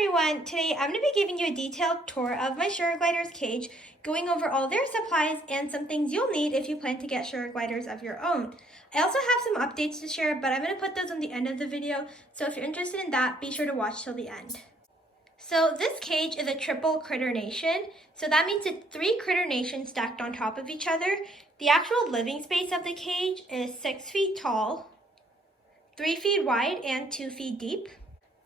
everyone, today I'm going to be giving you a detailed tour of my sugar gliders cage, going over all their supplies and some things you'll need if you plan to get sugar gliders of your own. I also have some updates to share, but I'm going to put those on the end of the video, so if you're interested in that, be sure to watch till the end. So this cage is a triple critter nation, so that means it's 3 critter nations stacked on top of each other. The actual living space of the cage is 6 feet tall, 3 feet wide, and 2 feet deep.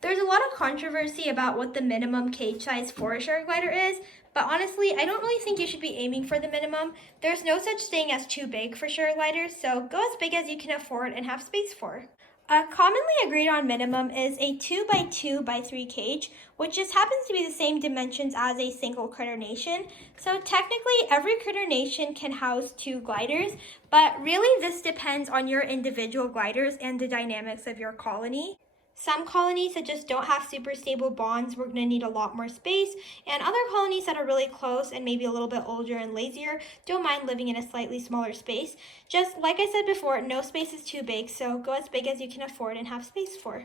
There's a lot of controversy about what the minimum cage size for a sugar glider is, but honestly, I don't really think you should be aiming for the minimum. There's no such thing as too big for sugar gliders, so go as big as you can afford and have space for. A commonly agreed on minimum is a 2x2x3 cage, which just happens to be the same dimensions as a single critter nation. So technically, every critter nation can house 2 gliders, but really this depends on your individual gliders and the dynamics of your colony. Some colonies that just don't have super stable bonds, we're going to need a lot more space, and other colonies that are really close and maybe a little bit older and lazier don't mind living in a slightly smaller space. Just like I said before, no space is too big, so go as big as you can afford and have space for.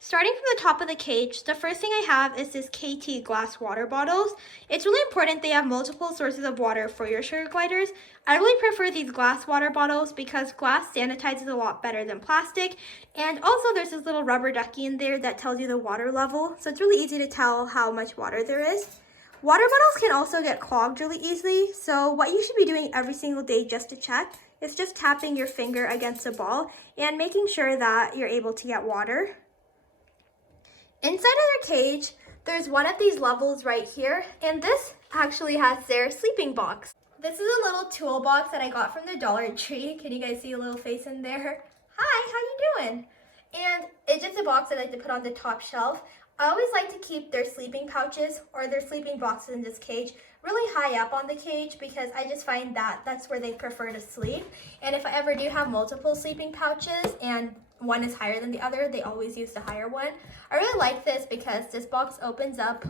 Starting from the top of the cage, the first thing I have is this KT glass water bottles. It's really important they have multiple sources of water for your sugar gliders. I really prefer these glass water bottles because glass sanitizes a lot better than plastic. And also there's this little rubber ducky in there that tells you the water level. So it's really easy to tell how much water there is. Water bottles can also get clogged really easily. So what you should be doing every single day just to check is just tapping your finger against the ball and making sure that you're able to get water. Inside of their cage, there's one of these levels right here, and this actually has their sleeping box. This is a little toolbox that I got from the Dollar Tree. Can you guys see a little face in there? Hi, how you doing? And it's just a box I like to put on the top shelf. I always like to keep their sleeping pouches or their sleeping boxes in this cage really high up on the cage because I just find that that's where they prefer to sleep. And if I ever do have multiple sleeping pouches and one is higher than the other, they always use the higher one. I really like this because this box opens up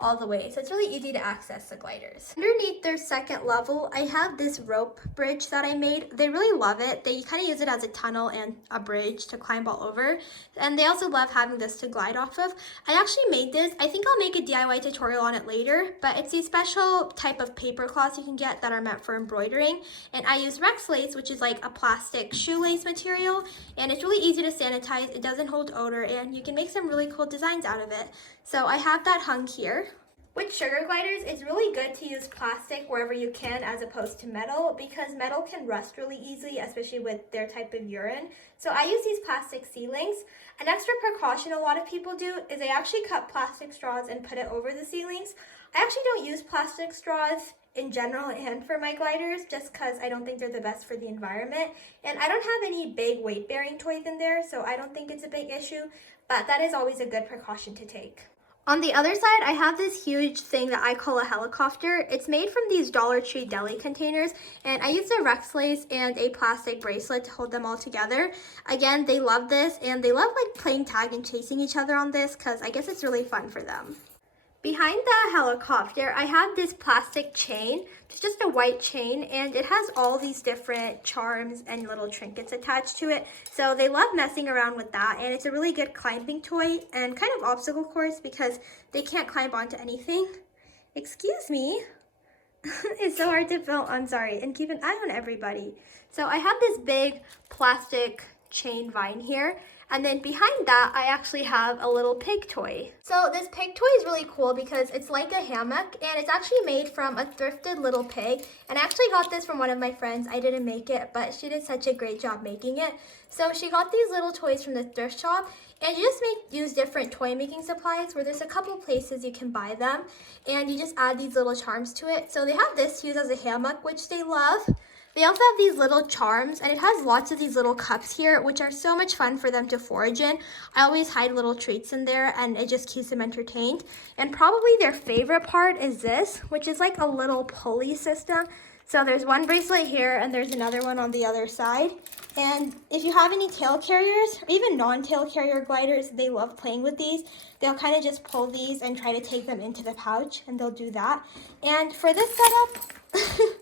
all the way, so it's really easy to access the gliders. Underneath their second level, I have this rope bridge that I made. They really love it. They kind of use it as a tunnel and a bridge to climb all over, and they also love having this to glide off of. I actually made this. I think I'll make a DIY tutorial on it later, but it's a special type of paper cloths you can get that are meant for embroidering, and I use Rex lace, which is like a plastic shoelace material, and it's really easy to sanitize. It doesn't hold odor, and you can make some really cool designs out of it. So I have that hung here. With sugar gliders, it's really good to use plastic wherever you can as opposed to metal because metal can rust really easily, especially with their type of urine. So I use these plastic ceilings. An extra precaution a lot of people do is they actually cut plastic straws and put it over the ceilings. I actually don't use plastic straws in general and for my gliders just because I don't think they're the best for the environment. And I don't have any big weight-bearing toys in there, so I don't think it's a big issue, but that is always a good precaution to take. On the other side, I have this huge thing that I call a helicopter. It's made from these Dollar Tree deli containers, and I used a Rex lace and a plastic bracelet to hold them all together. Again, they love this, and they love like playing tag and chasing each other on this because I guess it's really fun for them. Behind the helicopter, I have this plastic chain. It's just a white chain, and it has all these different charms and little trinkets attached to it. So they love messing around with that, and it's a really good climbing toy and kind of obstacle course because they can't climb onto anything. Excuse me. It's so hard to film. I'm sorry. And keep an eye on everybody. So I have this big plastic chain vine here. And then behind that, I actually have a little pig toy. So this pig toy is really cool because it's like a hammock and it's actually made from a thrifted little pig. And I actually got this from one of my friends. I didn't make it, but she did such a great job making it. So she got these little toys from the thrift shop, and you just use different toy making supplies where there's a couple places you can buy them, and you just add these little charms to it. So they have this to use as a hammock, which they love. They also have these little charms, and it has lots of these little cups here, which are so much fun for them to forage in. I always hide little treats in there, and it just keeps them entertained. And probably their favorite part is this, which is like a little pulley system. So there's one bracelet here, and there's another one on the other side. And if you have any tail carriers, or even non-tail carrier gliders, they love playing with these. They'll kind of just pull these and try to take them into the pouch, and they'll do that. And for this setup,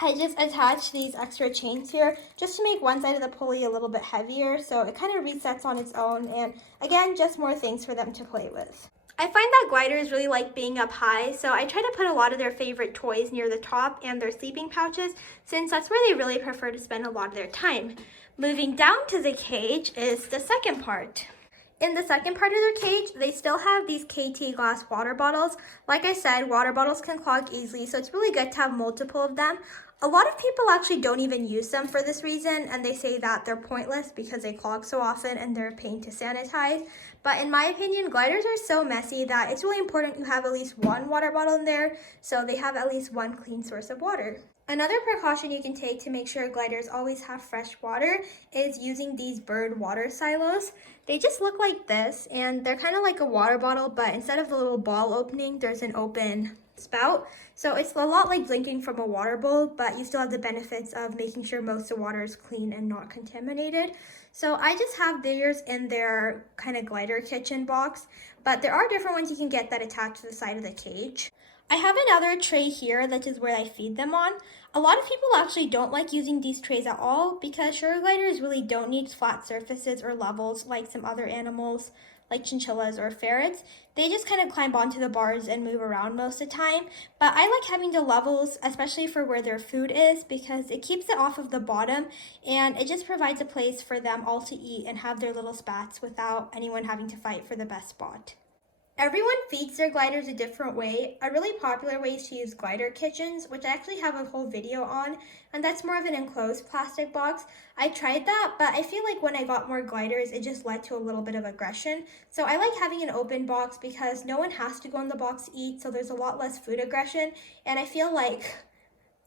I just attached these extra chains here just to make one side of the pulley a little bit heavier, so it kind of resets on its own, and again, just more things for them to play with. I find that gliders really like being up high, so I try to put a lot of their favorite toys near the top and their sleeping pouches, since that's where they really prefer to spend a lot of their time. Moving down to the cage is the second part. In the second part of their cage, they still have these KT glass water bottles. Like I said, water bottles can clog easily, so it's really good to have multiple of them. A lot of people actually don't even use them for this reason, and they say that they're pointless because they clog so often and they're a pain to sanitize. But in my opinion, gliders are so messy that it's really important you have at least one water bottle in there, so they have at least one clean source of water. Another precaution you can take to make sure gliders always have fresh water is using these bird water silos. They just look like this, and they're kind of like a water bottle, but instead of the little ball opening, there's an open spout. So it's a lot like drinking from a water bowl, but you still have the benefits of making sure most of the water is clean and not contaminated. So I just have theirs in their kind of glider kitchen box, but there are different ones you can get that attach to the side of the cage. I have another tray here that is where I feed them on. A lot of people actually don't like using these trays at all because sugar gliders really don't need flat surfaces or levels like some other animals like chinchillas or ferrets. They just kind of climb onto the bars and move around most of the time. But I like having the levels, especially for where their food is, because it keeps it off of the bottom and it just provides a place for them all to eat and have their little spats without anyone having to fight for the best spot. Everyone feeds their gliders a different way. A really popular way is to use glider kitchens, which I actually have a whole video on, and that's more of an enclosed plastic box. I tried that, but I feel like when I got more gliders, it just led to a little bit of aggression. So I like having an open box because no one has to go in the box to eat, so there's a lot less food aggression, and I feel like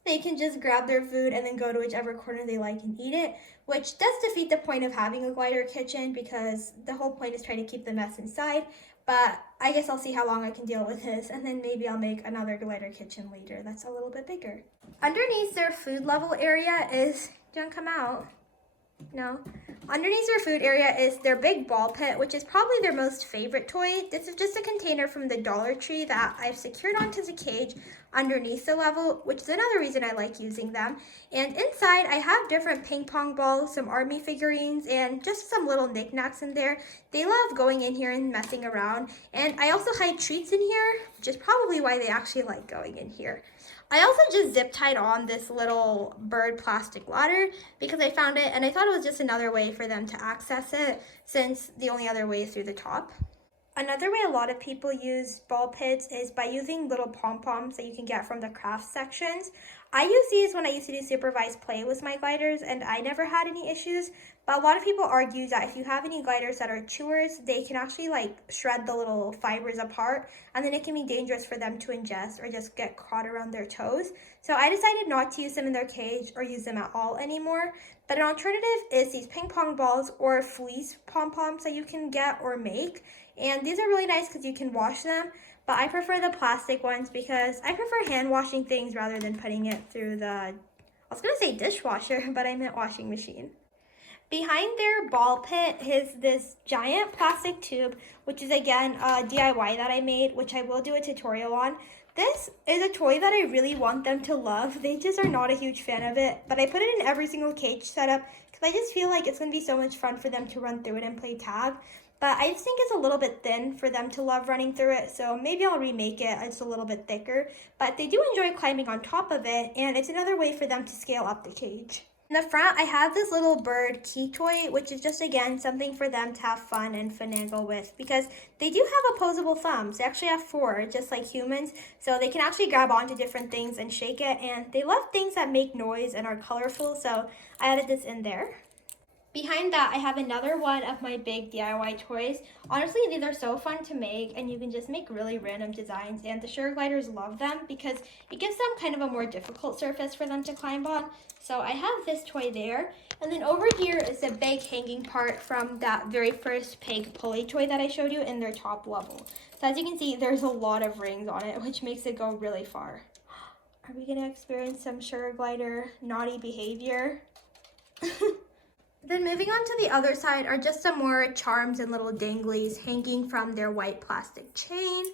they can just grab their food and then go to whichever corner they like and eat it, which does defeat the point of having a glider kitchen because the whole point is trying to keep the mess inside. But I guess I'll see how long I can deal with this, and then maybe I'll make another glider kitchen later that's a little bit bigger. Underneath their food level area is, don't come out. No. Underneath their food area is their big ball pit, which is probably their most favorite toy. This is just a container from the Dollar Tree that I've secured onto the cage underneath the level, which is another reason I like using them. And inside, I have different ping pong balls, some army figurines, and just some little knickknacks in there. They love going in here and messing around. And I also hide treats in here, which is probably why they actually like going in here. I also just zip tied on this little bird plastic ladder because I found it and I thought it was just another way for them to access it since the only other way is through the top. Another way a lot of people use ball pits is by using little pom-poms that you can get from the craft sections. I use these when I used to do supervised play with my gliders and I never had any issues, but a lot of people argue that if you have any gliders that are chewers, they can actually like shred the little fibers apart and then it can be dangerous for them to ingest or just get caught around their toes. So I decided not to use them in their cage or use them at all anymore. But an alternative is these ping pong balls or fleece pom-poms that you can get or make. And these are really nice because you can wash them, but I prefer the plastic ones because I prefer hand washing things rather than putting it through the, I was going to say dishwasher, but I meant washing machine. Behind their ball pit is this giant plastic tube, which is again a DIY that I made, which I will do a tutorial on. This is a toy that I really want them to love. They just are not a huge fan of it, but I put it in every single cage setup because I just feel like it's going to be so much fun for them to run through it and play tag. But I just think it's a little bit thin for them to love running through it, so maybe I'll remake it. It's a little bit thicker, but they do enjoy climbing on top of it, and it's another way for them to scale up the cage. In the front, I have this little bird key toy, which is just, again, something for them to have fun and finagle with, because they do have opposable thumbs. They actually have 4, just like humans, so they can actually grab onto different things and shake it, and they love things that make noise and are colorful, so I added this in there. Behind that, I have another one of my big DIY toys. Honestly, these are so fun to make, and you can just make really random designs, and the sugar gliders love them because it gives them kind of a more difficult surface for them to climb on. So I have this toy there, and then over here is a big hanging part from that very first peg pulley toy that I showed you in their top level. So as you can see, there's a lot of rings on it, which makes it go really far. Are we gonna experience some sugar glider naughty behavior? Then moving on to the other side are just some more charms and little danglies hanging from their white plastic chain,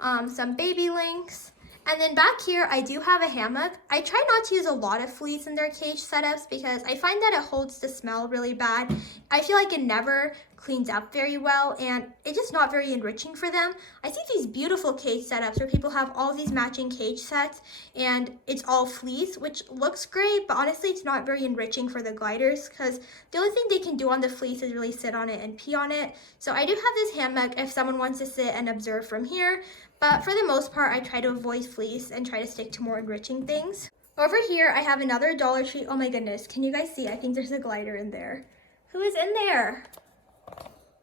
some baby links, And then back here, I do have a hammock. I try not to use a lot of fleece in their cage setups because I find that it holds the smell really bad. I feel like it never cleans up very well and it's just not very enriching for them. I see these beautiful cage setups where people have all these matching cage sets and it's all fleece, which looks great, but honestly it's not very enriching for the gliders because the only thing they can do on the fleece is really sit on it and pee on it. So I do have this hammock if someone wants to sit and observe from here. But for the most part, I try to avoid fleece and try to stick to more enriching things. Over here, I have another Dollar Tree. Oh my goodness, can you guys see? I think there's a glider in there. Who is in there?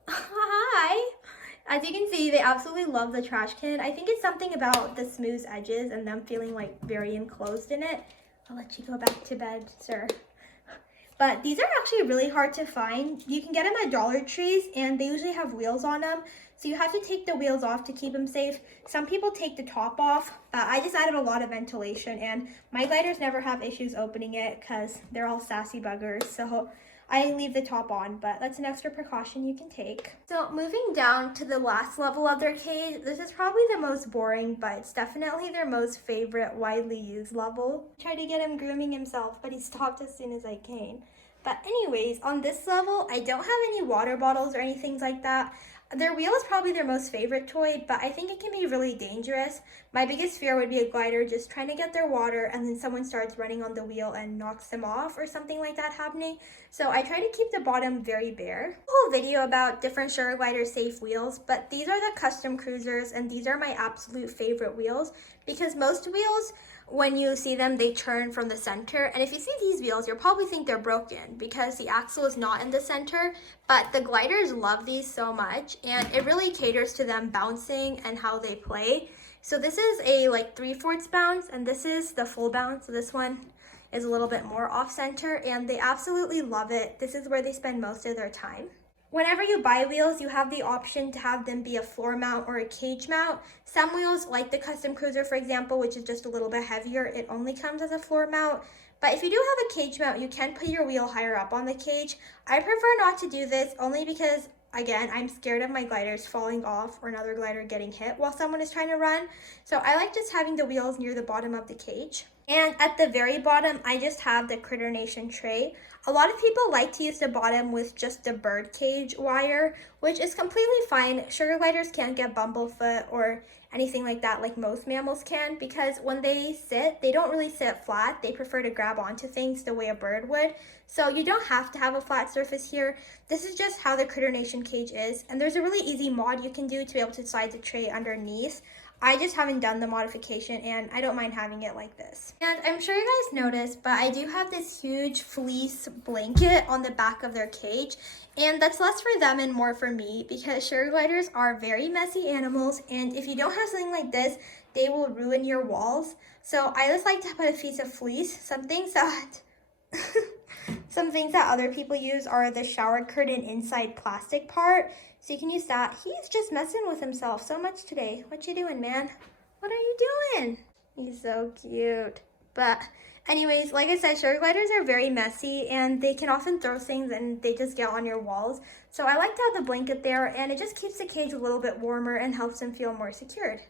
Hi! As you can see, they absolutely love the trash can. I think it's something about the smooth edges and them feeling like very enclosed in it. I'll let you go back to bed, sir. But these are actually really hard to find. You can get them at Dollar Trees and they usually have wheels on them. So you have to take the wheels off to keep them safe. Some people take the top off, but I just added a lot of ventilation and my gliders never have issues opening it because they're all sassy buggers. So I leave the top on, but that's an extra precaution you can take. So moving down to the last level of their cage, this is probably the most boring, but it's definitely their most favorite widely used level. I tried to get him grooming himself, but he stopped as soon as I came. But anyways, on this level, I don't have any water bottles or anything like that. Their wheel is probably their most favorite toy, but I think it can be really dangerous. My biggest fear would be a glider just trying to get their water and then someone starts running on the wheel and knocks them off or something like that happening. So I try to keep the bottom very bare. A whole video about different Sugar Glider safe wheels, but these are the custom cruisers and these are my absolute favorite wheels because most wheels, when you see them, they turn from the center. And if you see these wheels, you'll probably think they're broken because the axle is not in the center. But the gliders love these so much and it really caters to them bouncing and how they play. So this is a like 3/4 bounce and this is the full bounce. So this one is a little bit more off center and they absolutely love it. This is where they spend most of their time. Whenever you buy wheels, you have the option to have them be a floor mount or a cage mount. Some wheels, like the Custom Cruiser, for example, which is just a little bit heavier, it only comes as a floor mount. But if you do have a cage mount, you can put your wheel higher up on the cage. I prefer not to do this only because, again, I'm scared of my gliders falling off or another glider getting hit while someone is trying to run. So I like just having the wheels near the bottom of the cage. And at the very bottom, I just have the Critter Nation tray. A lot of people like to use the bottom with just the bird cage wire, which is completely fine. Sugar gliders can't get bumblefoot or anything like that like most mammals can because when they sit, they don't really sit flat. They prefer to grab onto things the way a bird would. So you don't have to have a flat surface here. This is just how the Critter Nation cage is. And there's a really easy mod you can do to be able to slide the tray underneath. I just haven't done the modification and I don't mind having it like this. And I'm sure you guys noticed, but I do have this huge fleece blanket on the back of their cage. And that's less for them and more for me because sugar gliders are very messy animals. And if you don't have something like this, they will ruin your walls. So I just like to put a piece of fleece. Some things that other people use are the shower curtain inside plastic part. So you can use that. He's just messing with himself so much today. What you doing, man? What are you doing? He's so cute. But anyways, like I said, sugar gliders are very messy and they can often throw things and they just get on your walls. So I like to have the blanket there and it just keeps the cage a little bit warmer and helps them feel more secured.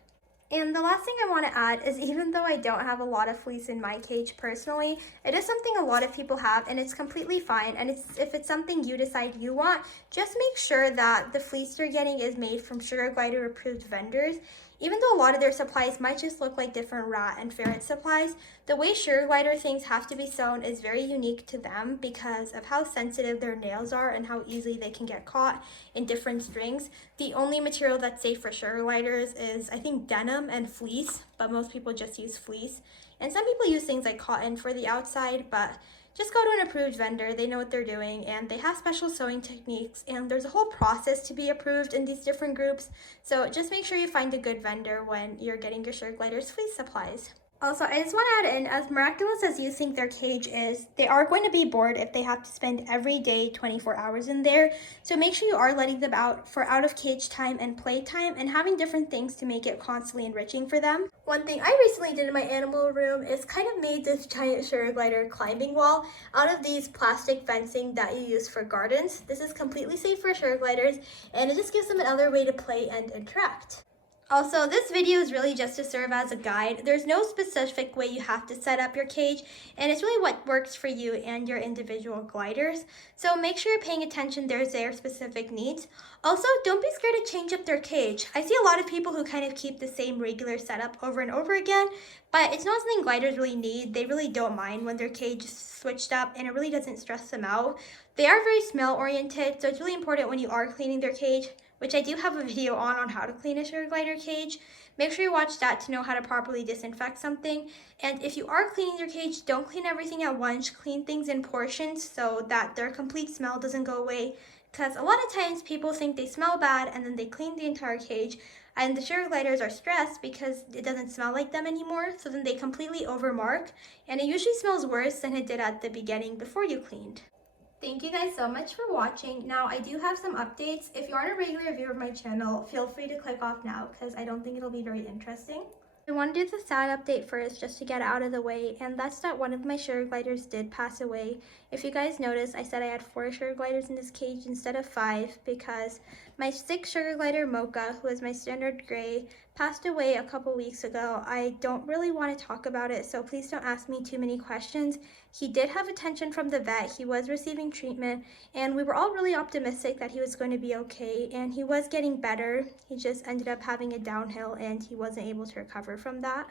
And the last thing I want to add is even though I don't have a lot of fleece in my cage personally, it is something a lot of people have and it's completely fine. And if it's something you decide you want, just make sure that the fleece you're getting is made from Sugar Glider approved vendors. Even though a lot of their supplies might just look like different rat and ferret supplies, the way Sugar Glider things have to be sewn is very unique to them because of how sensitive their nails are and how easily they can get caught in different strings. The only material that's safe for Sugar Gliders is, I think, denim and fleece, but most people just use fleece. And some people use things like cotton for the outside, but just go to an approved vendor. They know what they're doing and they have special sewing techniques and there's a whole process to be approved in these different groups. So just make sure you find a good vendor when you're getting your Sugar Gliders fleece supplies. Also, I just want to add in, as miraculous as you think their cage is, they are going to be bored if they have to spend every day 24 hours in there. So make sure you are letting them out for out of cage time and play time and having different things to make it constantly enriching for them. One thing I recently did in my animal room is kind of made this giant Sugar Glider climbing wall out of these plastic fencing that you use for gardens. This is completely safe for Sugar Gliders and it just gives them another way to play and interact. Also, this video is really just to serve as a guide. There's no specific way you have to set up your cage, and it's really what works for you and your individual gliders. So make sure you're paying attention to their specific needs. Also, don't be scared to change up their cage. I see a lot of people who kind of keep the same regular setup over and over again, but it's not something gliders really need. They really don't mind when their cage is switched up, and it really doesn't stress them out. They are very smell oriented, so it's really important when you are cleaning their cage, which I do have a video on how to clean a sugar glider cage. Make sure you watch that to know how to properly disinfect something. And if you are cleaning your cage, don't clean everything at once. Clean things in portions so that their complete smell doesn't go away. Because a lot of times people think they smell bad and then they clean the entire cage. And the sugar gliders are stressed because it doesn't smell like them anymore. So then they completely overmark. And it usually smells worse than it did at the beginning before you cleaned. Thank you guys so much for watching. Now, I do have some updates. If you aren't a regular viewer of my channel, feel free to click off now because I don't think it'll be very interesting. I want to do the sad update first just to get out of the way, and that's that one of my sugar gliders did pass away. If you guys notice, I said I had 4 sugar gliders in this cage instead of 5 because my 6th sugar glider, Mocha, who is my standard gray, passed away a couple weeks ago. I don't really want to talk about it, so please don't ask me too many questions. He did have attention from the vet, he was receiving treatment, and we were all really optimistic that he was going to be okay, and he was getting better. He just ended up having a downhill and he wasn't able to recover from that.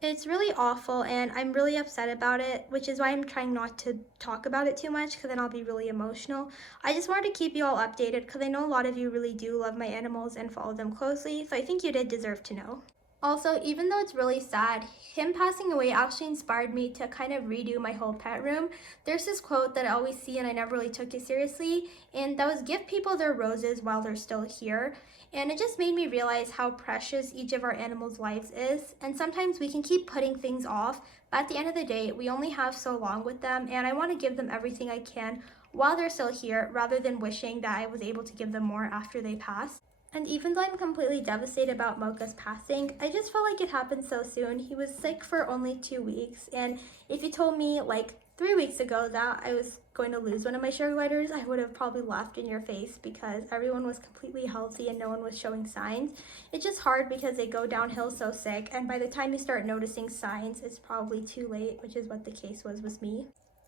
It's really awful and I'm really upset about it, which is why I'm trying not to talk about it too much because then I'll be really emotional. I just wanted to keep you all updated because I know a lot of you really do love my animals and follow them closely, so I think you did deserve to know. Also, even though it's really sad, him passing away actually inspired me to kind of redo my whole pet room. There's this quote that I always see and I never really took it seriously, and that was give people their roses while they're still here. And it just made me realize how precious each of our animals' lives is. And sometimes we can keep putting things off, but at the end of the day, we only have so long with them, and I want to give them everything I can while they're still here rather than wishing that I was able to give them more after they pass. And even though I'm completely devastated about Mocha's passing, I just felt like it happened so soon. He was sick for only 2 weeks, and if you told me like 3 weeks ago that I was going to lose one of my sugar gliders, I would have probably laughed in your face because everyone was completely healthy and no one was showing signs. It's just hard because they go downhill so sick, and by the time you start noticing signs, it's probably too late, which is what the case was with me.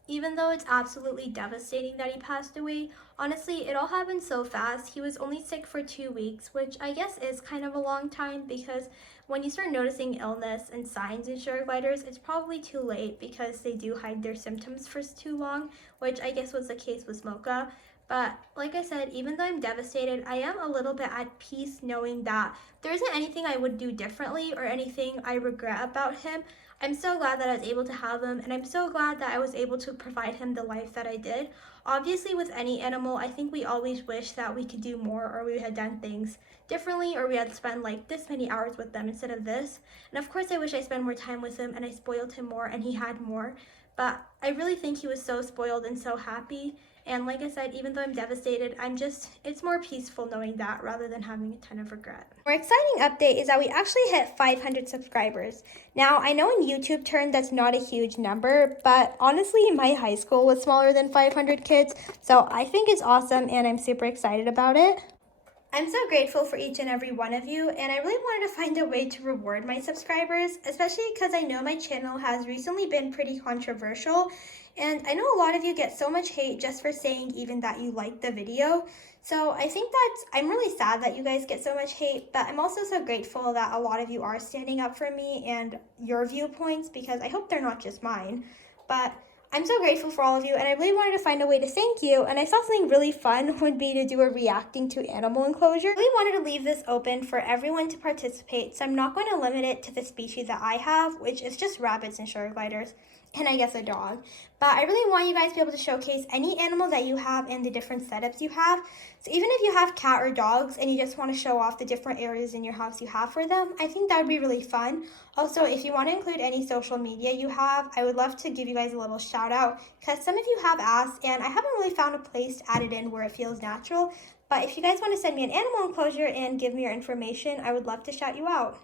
Even though it's absolutely devastating that he passed away, honestly, it all happened so fast. He was only sick for 2 weeks, which I guess is kind of a long time because when you start noticing illness and signs in sugar gliders, it's probably too late because they do hide their symptoms for too long, which I guess was the case with Mocha. But like I said, even though I'm devastated, I am a little bit at peace knowing that there isn't anything I would do differently or anything I regret about him. I'm so glad that I was able to have him, and I'm so glad that I was able to provide him the life that I did. Obviously, with any animal, I think we always wish that we could do more or we had done things differently or we had spent like this many hours with them instead of this. And of course, I wish I spent more time with him and I spoiled him more and he had more. But I really think he was so spoiled and so happy. And like I said, even though I'm devastated, it's more peaceful knowing that rather than having a ton of regret. Our exciting update is that we actually hit 500 subscribers. Now, I know in YouTube terms that's not a huge number, but honestly, my high school was smaller than 500 kids, so I think it's awesome and I'm super excited about it. I'm so grateful for each and every one of you, and I really wanted to find a way to reward my subscribers, especially because I know my channel has recently been pretty controversial, and I know a lot of you get so much hate just for saying even that you liked the video. So I think I'm really sad that you guys get so much hate, but I'm also so grateful that a lot of you are standing up for me and your viewpoints because I hope they're not just mine. But I'm so grateful for all of you, and I really wanted to find a way to thank you, and I thought something really fun would be to do a reacting to animal enclosure. I really wanted to leave this open for everyone to participate, so I'm not going to limit it to the species that I have, which is just rabbits and sugar gliders, and I guess a dog. But I really want you guys to be able to showcase any animal that you have and the different setups you have. So even if you have cat or dogs and you just want to show off the different areas in your house you have for them, I think that would be really fun. Also, if you want to include any social media you have, I would love to give you guys a little shout out because some of you have asked and I haven't really found a place to add it in where it feels natural. But if you guys want to send me an animal enclosure and give me your information, I would love to shout you out.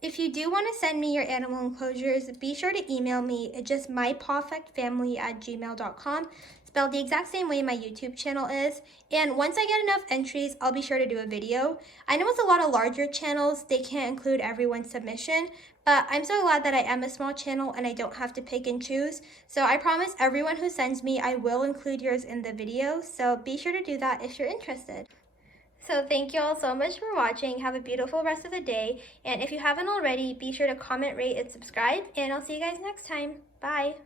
If you do want to send me your animal enclosures, be sure to email me at just mypawfectfamily@gmail.com. spelled the exact same way my YouTube channel is. And once I get enough entries, I'll be sure to do a video. I know it's a lot of larger channels, they can't include everyone's submission, but I'm so glad that I am a small channel and I don't have to pick and choose. So I promise everyone who sends me, I will include yours in the video. So be sure to do that if you're interested. So thank you all so much for watching. Have a beautiful rest of the day. And if you haven't already, be sure to comment, rate, and subscribe. And I'll see you guys next time. Bye.